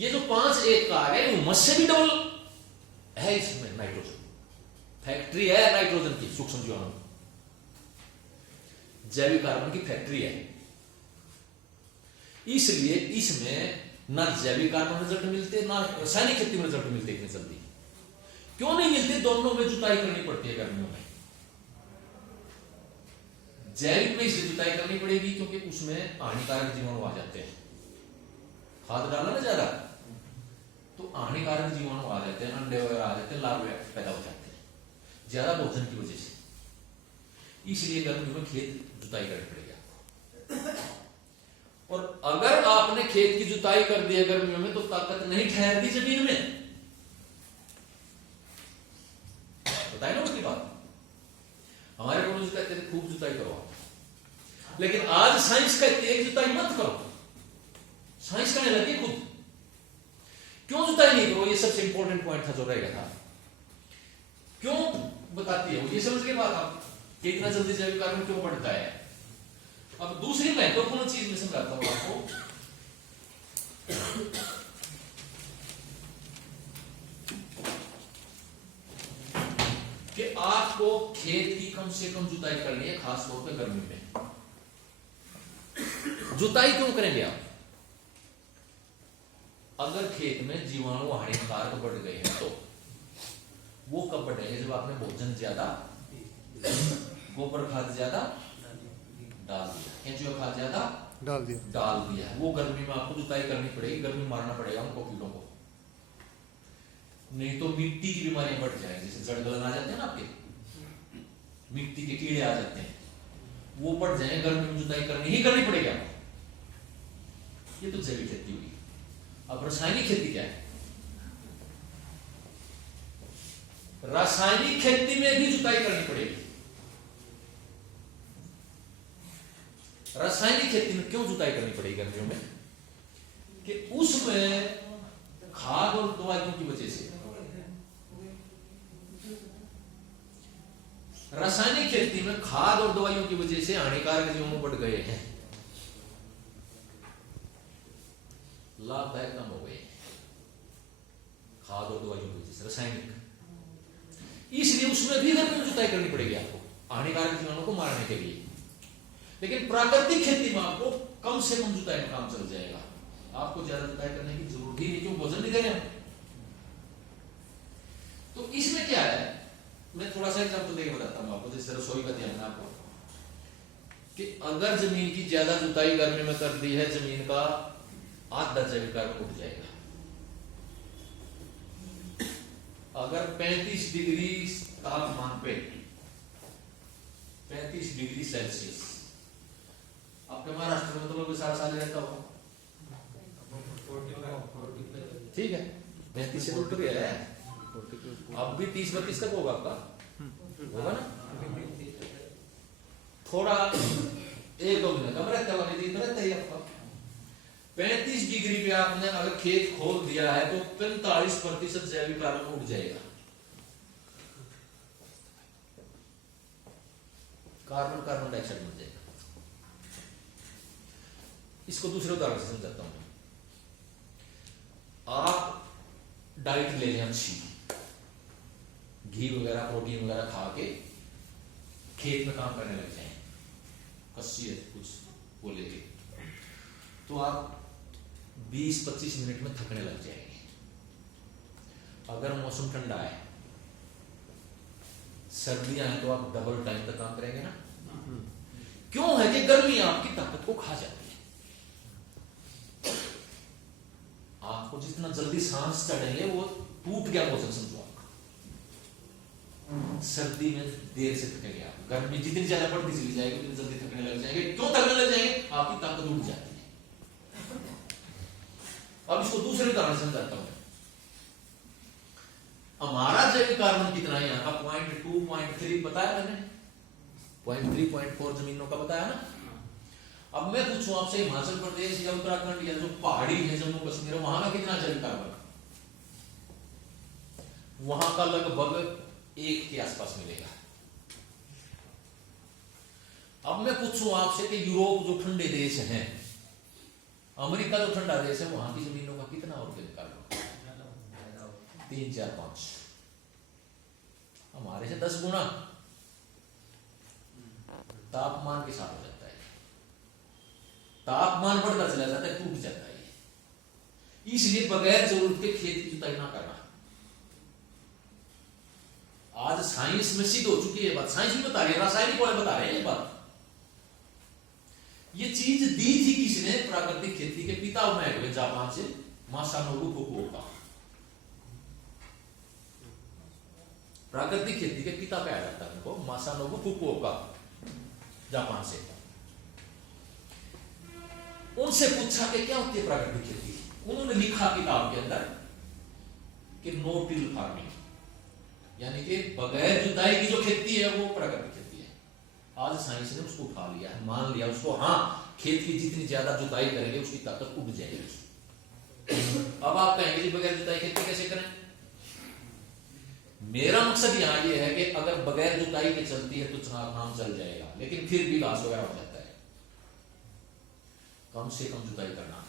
ये जो 5 1 का आ गया मस से भी डबल है इसमें नाइट्रोजन, फैक्ट्री है नाइट्रोजन की सूक्ष्म जीवाणु, जैविक कार्बन की फैक्ट्री है। इसलिए इसमें ना जैविक कार्बन रिजल्ट मिलते ना रासायनिक खेती में रिजल्ट मिलते इतनी जल्दी। क्यों नहीं मिलते? दोनों में जुताई करनी पड़ती है गर्मियों में। जैविक में इसलिए जुताई करनी पड़ेगी क्योंकि उसमें हानिकारक जीवाणु आ जाते हैं, खाद डाला ना ज्यादा तो हानिकारक जीवाणु आ जाते हैं, अंडे वगैरह आ जाते हैं, लार्वे पैदा हो जाते हैं ज्यादा भोजन की वजह से। इसलिए गर्मियों में खेत जुताई करनी पड़ेगी आपको। और अगर आपने खेत की जुताई कर दी है गर्मियों में तो ताकत नहीं ठहरती जमीन में, बताए ना उसकी बात। हमारे पूर्वज कहते थे खूब जुताई करो आप, लेकिन आज साइंस कहती है जुताई मत करो। साइंस कहने लगी खुद क्यों जुताई नहीं करो, ये सबसे इंपॉर्टेंट पॉइंट था जो रह गया था। क्यों बताती है वो, ये समझ के बात आप कि इतना जल्दी जैविक कार्बन क्यों बढ़ता है। अब दूसरी महत्वपूर्ण चीज मैं समझाता हूं आपको कि आपको खेत की कम से कम जुताई करनी है, खासतौर पर गर्मी में। जुताई क्यों करेंगे आप? अगर खेत में जीवाणु हानिकारक बढ़ गए हैं तो वो कब बढ़ेंगे? जब आपने भोजन ज्यादा, गोबर खाद ज्यादा डाल दिया, केंचुआ खाद ज्यादा डाल दिया, वो गर्मी में आपको जुताई करनी पड़ेगी, गर्मी मारना पड़ेगा उनको कीड़ों को, नहीं तो मिट्टी की बीमारियां बढ़ जाएंगी। जैसे जड़ गलन आ जाते हैं ना आपके, मिट्टी के कीड़े आ जाते हैं, वो बढ़ जाएंगे, गर्मी में जुताई करनी ही करनी पड़ेगी आपको। ये तो जैविक खेती हुई। अब रासायनिक खेती क्या है? रासायनिक खेती में भी जुताई करनी पड़ेगी। रासायनिक खेती में क्यों जुताई करनी पड़ेगी गर्मियों में? कि उसमें खाद और दवाइयों की वजह से, रासायनिक खेती में खाद और दवाइयों की वजह से हानिकारक जीवाणु बढ़ गए हैं, लाभदायक कम हो गए खाद और दवाइयों की वजह से रासायनिक। इसलिए उसमें भी गर्मी में जुताई करनी पड़ेगी आपको हानिकारक जीवाणुओं को मारने के लिए। लेकिन प्राकृतिक खेती में आपको कम से कम जुताई में काम चल जाएगा, आपको ज्यादा जुताई करने की जरूरत ही नहीं, क्यों भोजन नहीं दे रहे हम। तो इसमें क्या है, मैं थोड़ा सा एग्जाम्पल देके बताता हूं आपको, जैसे रसोई का ध्यान आपको कि अगर जमीन की ज्यादा जुताई गर्मी में कर दी है, जमीन का आधा जैविक कार्बन उठ जाएगा। अगर 35 डिग्री तापमान पे 35 डिग्री सेल्सियस, आपके महाराष्ट्र में तो लोग 60 साल रहता हो, ठीक है, 35 से ऊपर है, अब भी 30-32 तक होगा आपका, होगा ना, थोड़ा 1-2 महीने कम रहता होगा, नहीं तो रहता ही आपका। 35 डिग्री पे आपने अगर खेत खोल दिया है तो 45% जैविक कार्बन उठ जाएगा, कार्बन डाइऑक्साइड मिल जाएगा। इसको दूसरे उदाहरण से समझाता हूं। आप डाइट ले लें अच्छी, घी वगैरह प्रोटीन वगैरह खा के खेत में काम करने लग जाए, कस्सी है कुछ वो लेके, तो आप 20-25 मिनट में थकने लग जाएंगे। अगर मौसम ठंडा है, सर्दियां हैं, तो आप डबल टाइम तक काम करेंगे ना। क्यों है कि गर्मी आपकी ताकत को खा जाती है। आपको जितना जल्दी सांस चढ़ेंगे वो टूट गया भोजन समझो आपका। सर्दी में देर से थकेंगे आप, गर्मी जितनी ज्यादा बढ़ती चली जाएगी उतनी जल्दी थकने लग जाएंगे। क्यों थकने लग जाएंगे? आपकी ताकत उठ जाती है। अब इसको दूसरे उदाहरण से समझाता हूं। हमारा जैविक कार्बन कितना है यहाँ का? 0.2 0.3 बताया मैंने, 0.3 0.4 जमीनों का बताया ना। अब मैं पूछूं आपसे, हिमाचल प्रदेश या उत्तराखंड या जो पहाड़ी है जम्मू कश्मीर, वहां का कितना जैविक कार्बन? वहां का लगभग 1 के आसपास मिलेगा। अब मैं पूछूं आपसे कि यूरोप जो ठंडे देश हैं, अमेरिका जो ठंडा देश है, वहां की जमीनों का कितना ऑर्गेनिक 3, 4, 5, हमारे से 10 गुना तापमान के साथ हो जाता है। तापमान बढ़ता चला जाता है, टूट जाता है। इसलिए बगैर जरूरत के खेत की जुताई ना करना। आज साइंस में सिद्ध हो चुकी है बात, साइंस भी बता रही है, रासायनिक वाले बता रहे हैं ये बात। ये चीज दी थी किसने? प्राकृतिक खेती के पिता हुए जापान से मासानोबु फुकुओका। प्राकृतिक खेती के पिता कहा जाता है उनको, मासानोबु फुकुओका, जापान से। उनसे पूछा कि क्या होती है प्राकृतिक खेती। उन्होंने लिखा किताब के अंदर कि नो टिल फार्मिंग, यानी कि बगैर जुताई की जो खेती है वो प्राकृतिक खेती है। आज साइंस ने उसको उठा लिया, मान लिया उसको। हाँ, खेत की जितनी ज्यादा जुताई करेंगे उसकी ताकत उठ जाएगी। अब आप कहेंगे जी बगैर जुताई खेती कैसे करें? मेरा मकसद यहां ये है कि अगर बगैर जुताई के चलती है तो काम चल जाएगा, लेकिन फिर भी घास वगैरह हो जाता है। कम से कम जुताई करना।